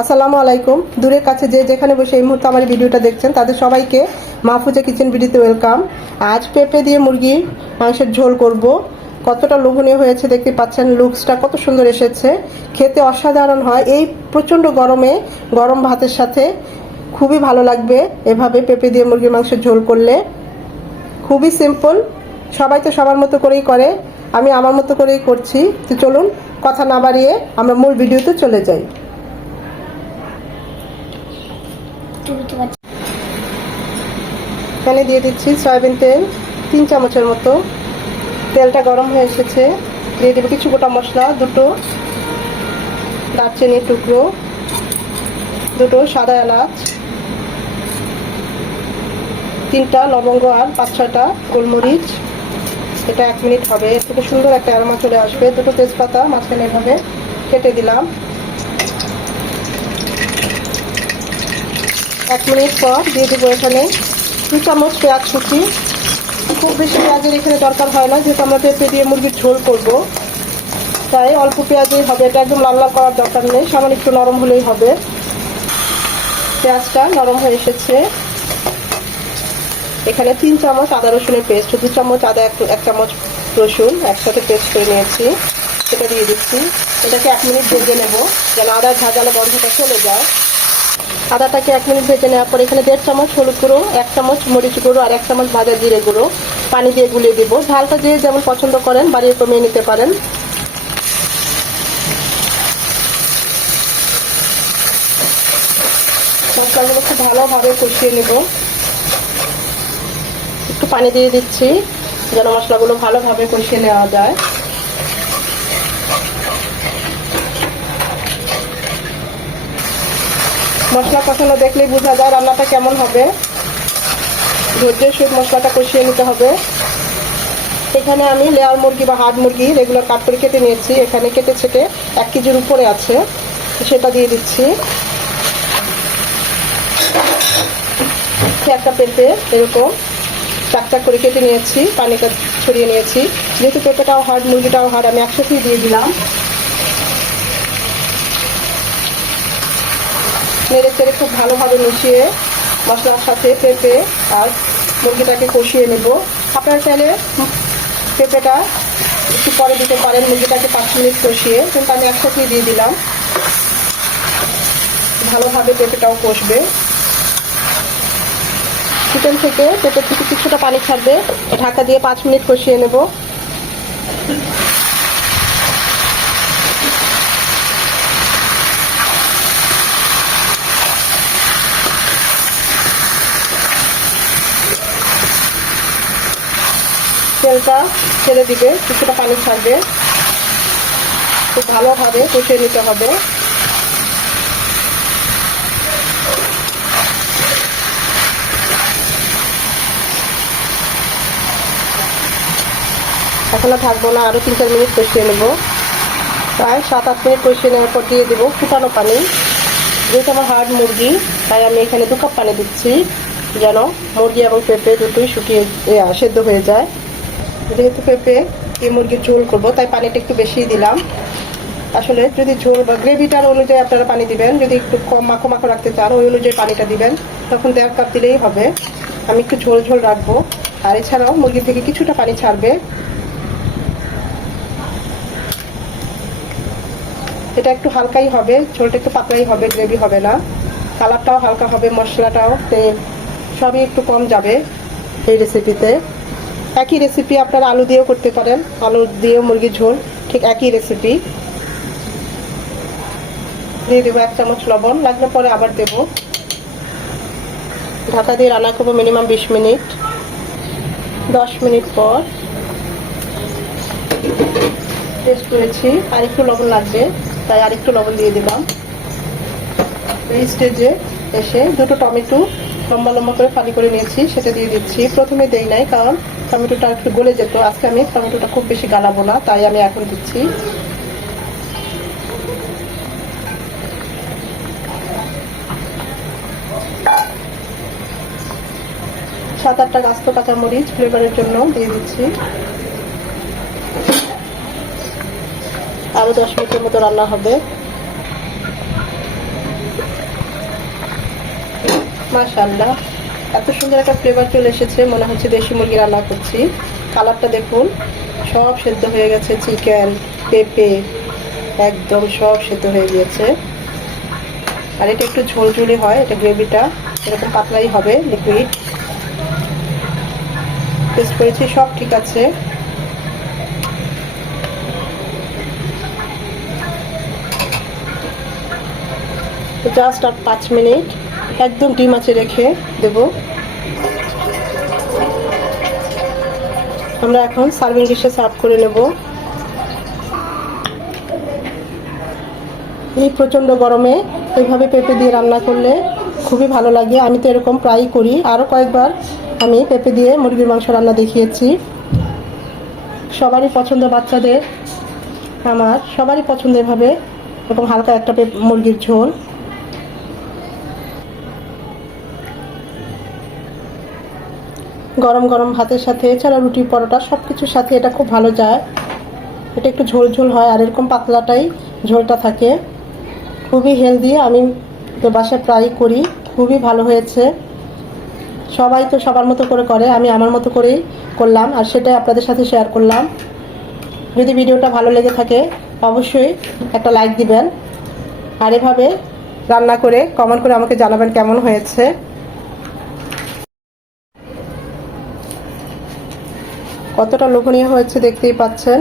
আসসালামু আলাইকুম। দূরের কাছে যে যেখানে বসে এই মুহূর্তে আমার ভিডিওটা দেখছেন, তাদের সবাইকে মাহফুজা কিচেন ভিডিওতে ওয়েলকাম আজ পেঁপে দিয়ে মুরগি মাংসের ঝোল করব। কতটা লোভনীয় হয়েছে দেখতে পাচ্ছেন লুকসটা কত সুন্দর এসেছে। খেতে অসাধারণ হয়। এই প্রচণ্ড গরমে, গরম ভাতের সাথে খুবই ভালো লাগবে এভাবে পেঁপে দিয়ে মুরগির মাংসের ঝোল করলে। খুবই সিম্পল সবাই তো সবার মতো করেই করে। আমি আমার মতো করেই করছি। তো চলুন, কথা না বাড়িয়ে আমরা মূল ভিডিওতে চলে যাই। এখানে দিয়ে দিচ্ছি সয়াবিন তেল, তিন চামচের মতো। তেলটা গরম হয়ে এসেছে। দিয়ে দেবো কিছু গোটা মশলা, দুটো দারচিনির টুকরো, দুটো সাদা এলাচ, তিনটা লবঙ্গ আর পাঁচ ছটা গোলমরিচ। এটা এক মিনিট হবে। এর থেকে সুন্দর একটা অ্যারোমা চলে আসবে। দুটো তেজপাতা মাঝখানে এভাবে কেটে দিলাম। এক মিনিট পর দিয়ে দেবো এখানে দু চামচ পেঁয়াজ কুচি। খুব বেশি পেঁয়াজের এখানে দরকার হয় না, যেহেতু আমরা পেঁপে দিয়ে মুরগির ঝোল করব। তাই অল্প পেঁয়াজেই হবে, এটা একদম লাল লাল করার দরকার নেই, সামান্য একটু নরম হলেই হবে। পেঁয়াজটা নরম হয়ে এসেছে। এখানে তিন চামচ আদা রসুনের পেস্ট, দু চামচ আদা, এক এক চামচ রসুন, একসাথে পেস্ট করে নিয়েছি। সেটা দিয়ে দিচ্ছি। এটাকে এক মিনিট ভেজে নেব, যেন আদার ভাজালে গন্ধটা চলে যায়। আদাটাকে এক মিনিট ভেজে নেওয়ার পর এখানে দেড় চামচ হলুদ গুঁড়ো, এক চামচ মরিচ গুঁড়ো আর এক চামচ ভাজা জিরে গুঁড়ো পানি দিয়ে গুলিয়ে দেবো। ঝালটা যে যেমন পছন্দ করেন, বাড়িয়ে কমিয়ে নিতে পারেন। মশলাগুলো খুব ভালোভাবে কষিয়ে নেব। একটু পানি দিয়ে দিচ্ছি, যেন মশলাগুলো ভালোভাবে কষিয়ে নেওয়া যায়। মশলা কষানো দেখলেই বোঝা যায় রান্নাটা কেমন হবে। ধৈর্যের সহিত মশলাটা কষিয়ে নিতে হবে। এখানে আমি লেয়ার মুরগি বা হাড় মুরগি রেগুলার কাট করে কেটে নিয়েছি। এখানে কেটে ছেটে এক কেজির উপরে আছে। সেটা দিয়ে দিচ্ছি। একটা পেঁপে, এরকম চাক চাক করে কেটে নিয়েছি, পানিটা ছড়িয়ে নিয়েছি। যেহেতু পেঁপেটাও হার্ড মুরগিটাও হার্ড আমি একসাথেই দিয়ে দিলাম। নেড়ে চেড়ে খুব ভালোভাবে মিশিয়ে মশলার সাথে পেঁপে আর মুরগিটাকে কষিয়ে নেব। আপনারা চাইলে পেঁপেটা একটু পরে দিতে পারেন, মুরগিটাকে পাঁচ মিনিট কষিয়ে। কিন্তু আমি একসাথেই দিয়ে দিলাম। ভালোভাবে পেঁপেটাও কষবে। চিকেন থেকে পেঁপের থেকে কিছুটা পানি ছাড়বে। ঢাকা দিয়ে পাঁচ মিনিট কষিয়ে নেব। তেলটা ছেড়ে দিবে, কিছুটা পানি থাকবে খুব ভালোভাবে কষিয়ে নিতে হবে। এখনও থাকব না আরও তিন চার মিনিট কষিয়ে নেব। প্রায় সাত আট মিনিট কষিয়ে নেওয়ার পর দিয়ে দেবো ফুটানো পানি। যেহেতু আমার হার্ড মুরগি, তাই আমি এখানে দু কাপ পানি দিচ্ছি, যেন মুরগি এবং পেঁপে দুটোই শুকিয়ে সেদ্ধ হয়ে যায়। যেহেতু পেঁপে এই মুরগির ঝোল করব, তাই পানিটা একটু বেশিই দিলাম। আসলে যদি ঝোল বা গ্রেভিটার অনুযায়ী আপনারা পানি দিবেন, যদি একটু কম মাখো মাখো রাখতে চান, ওই অনুযায়ী পানিটা দিবেন, তখন দেড় কাপ দিলেই হবে। আমি একটু ঝোল ঝোল রাখব। আর এছাড়াও মুরগি থেকে কিছুটা পানি ছাড়বে। এটা একটু হালকাই হবে, ঝোলটা একটু পাতলাই হবে, গ্রেভি হবে না। কালারটাও হালকা হবে, মশলাটাও সবই একটু কম যাবে এই রেসিপিতে একই রেসিপি আপনারা আলু দিয়েও করতে পারেন। আলু দিয়েও মুরগির ঝোল, ঠিক একই রেসিপি দিয়ে দেবো এক চামচ লবণ, লাগলে পরে আবার দেব। ঢাকা দিয়ে রান্না করব মিনিমাম বিশ মিনিট। দশ মিনিট পর টেস্ট করেছি। আর একটু লবণ লাগবে, তাই আর একটু লবণ দিয়ে দিলাম। এই স্টেজে এসে দুটো টমেটো লম্বা লম্বা করে ফালি করে নিয়েছি, সেটা দিয়ে দিচ্ছি। প্রথমে দেই নাই, কারণ টমেটোটা একটু গলে যেত। আজকে আমি টমেটোটা খুব বেশি গালাবো না, তাই আমি এখন দিচ্ছি। সাত আটটা গাছ গাস্ত কাঁচামরিচ ফ্লেভারের জন্য দিয়ে দিচ্ছি। আরও দশ মিনিটের মতো রান্না হবে। মাশাআল্লাহ। এত সুন্দর একটা ফ্লেভার চলে এসেছে, মনে হচ্ছে দেশি মুরগি রান্না করছি। কালারটা দেখুন, সব সেদ্ধ হয়ে গেছে চিকেন পেঁপে, একদম সব সেদ্ধ হয়ে গিয়েছে। আর এটা একটু ঝোলঝুলি হয়, এটা গ্রেভিটা, এরকম পাতলাই হবে লিকুইড টেস্ট করেছি, সব ঠিক আছে। জাস্ট আর পাঁচ মিনিট। একদম ডিম আছে রেখে দেব। আমরা এখন সার্ভিং ডিশে সার্ভ করে নেব। এই প্রচণ্ড গরমে এইভাবে পেঁপে দিয়ে রান্না করলে খুবই ভালো লাগে। আমি তো এরকম প্রায়ই করি। আরও কয়েকবার আমি পেঁপে দিয়ে মুরগির মাংস রান্না দেখিয়েছি। সবারই পছন্দ, বাচ্চাদের আমার সবারই পছন্দের ভাবে এরকম হালকা একটা পেঁপে- মুরগির ঝোল। গরম গরম ভাতের সাথে এছাড়া রুটি, পরোটা সব কিছুর সাথে এটা খুব ভালো যায়। এটা একটু ঝোল ঝোল হয় আর এরকম পাতলাটাই ঝোলটা থাকে। খুবই হেলদি আমি তো বাসায় প্রায় করি, খুবই ভালো হয়েছে। সবাই তো সবার মতো করে করে, আমি আমার মতো করেই করলাম আর সেটাই আপনাদের সাথে শেয়ার করলাম। যদি ভিডিওটা ভালো লেগে থাকে, অবশ্যই একটা লাইক দিবেন। আর এভাবে রান্না করে কমেন্ট করে আমাকে জানাবেন কেমন হয়েছে। কতটা লোভনীয় হয়েছে দেখতেই পাচ্ছেন।